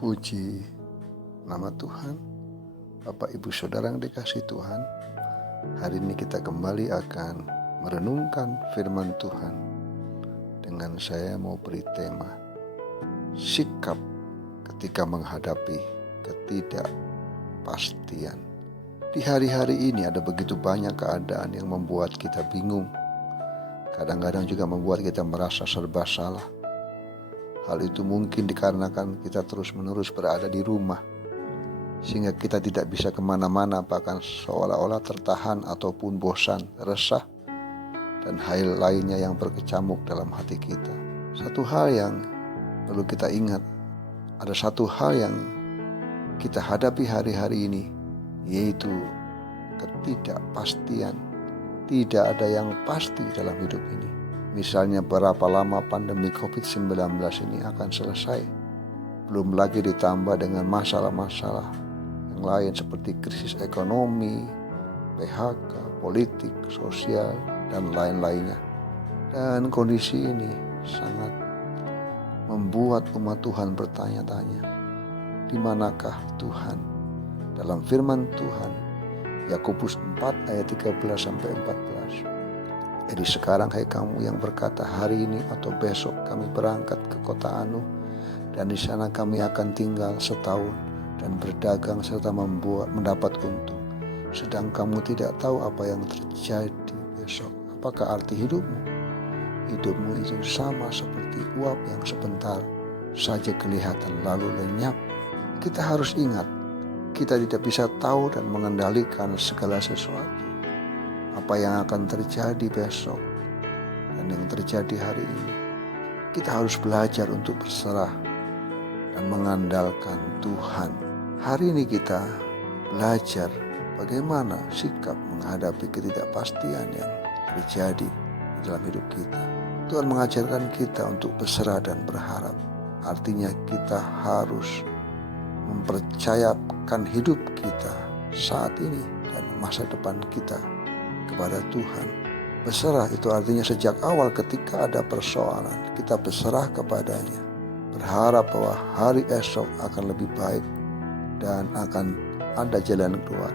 Puji nama Tuhan. Bapak Ibu Saudara yang dikasihi Tuhan, hari ini kita kembali akan merenungkan firman Tuhan. Dengan saya mau beri tema sikap ketika menghadapi ketidakpastian. Di hari-hari ini ada begitu banyak keadaan yang membuat kita bingung. Kadang-kadang juga membuat kita merasa serba salah. Hal itu mungkin dikarenakan kita terus-menerus berada di rumah, sehingga kita tidak bisa kemana-mana, bahkan seolah-olah tertahan ataupun bosan, resah, dan hal lainnya yang berkecamuk dalam hati kita. Satu hal yang perlu kita ingat, ada satu hal yang kita hadapi hari-hari ini, yaitu ketidakpastian. Tidak ada yang pasti dalam hidup ini. Misalnya berapa lama pandemi COVID-19 ini akan selesai. Belum lagi ditambah dengan masalah-masalah yang lain seperti krisis ekonomi, PHK, politik, sosial, dan lain-lainnya. Dan kondisi ini sangat membuat umat Tuhan bertanya-tanya, di manakah Tuhan? Dalam firman Tuhan, Yakobus 4 ayat 13-14. Jadi sekarang hai kamu yang berkata hari ini atau besok kami berangkat ke kota Anu, dan di sana kami akan tinggal setahun dan berdagang serta mendapat untung. Sedang kamu tidak tahu apa yang terjadi besok. Apakah arti hidupmu? Hidupmu itu sama seperti uap yang sebentar saja kelihatan lalu lenyap. Kita harus ingat, kita tidak bisa tahu dan mengendalikan segala sesuatu. Apa yang akan terjadi besok dan yang terjadi hari ini. Kita harus belajar untuk berserah dan mengandalkan Tuhan. Hari ini kita belajar bagaimana sikap menghadapi ketidakpastian yang terjadi di dalam hidup kita. Tuhan mengajarkan kita untuk berserah dan berharap. Artinya kita harus mempercayakan hidup kita saat ini dan masa depan kita kepada Tuhan. Berserah itu artinya sejak awal ketika ada persoalan, kita berserah kepadanya. Berharap bahwa hari esok akan lebih baik dan akan ada jalan keluar.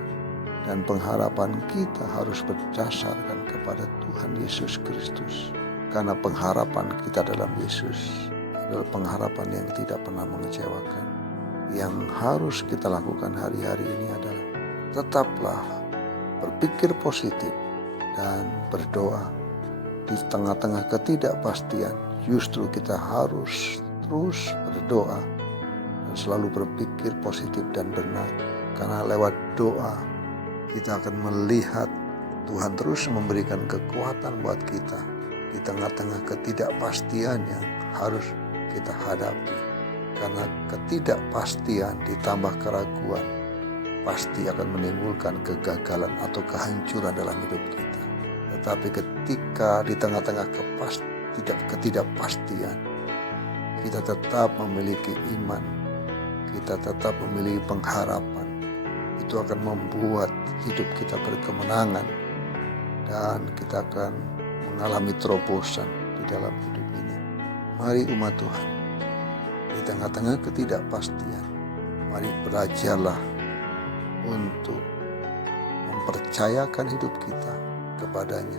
Dan pengharapan kita harus berdasarkan kepada Tuhan Yesus Kristus. Karena pengharapan kita dalam Yesus adalah pengharapan yang tidak pernah mengecewakan. Yang harus kita lakukan hari-hari ini adalah tetaplah berpikir positif dan berdoa. Di tengah-tengah ketidakpastian, justru kita harus terus berdoa dan selalu berpikir positif dan benar. Karena lewat doa kita akan melihat Tuhan terus memberikan kekuatan buat kita di tengah-tengah ketidakpastian yang harus kita hadapi. Karena ketidakpastian ditambah keraguan pasti akan menimbulkan kegagalan atau kehancuran dalam hidup kita. Tetapi ketika di tengah-tengah ketidakpastian, kita tetap memiliki iman, kita tetap memiliki pengharapan. Itu akan membuat hidup kita berkemenangan dan kita akan mengalami terobosan di dalam hidup ini. Mari umat Tuhan, di tengah-tengah ketidakpastian, mari belajarlah untuk mempercayakan hidup kita kepadanya.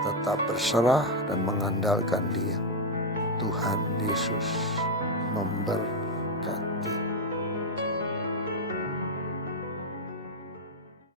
Tetap berserah dan mengandalkan Dia. Tuhan Yesus memberkati.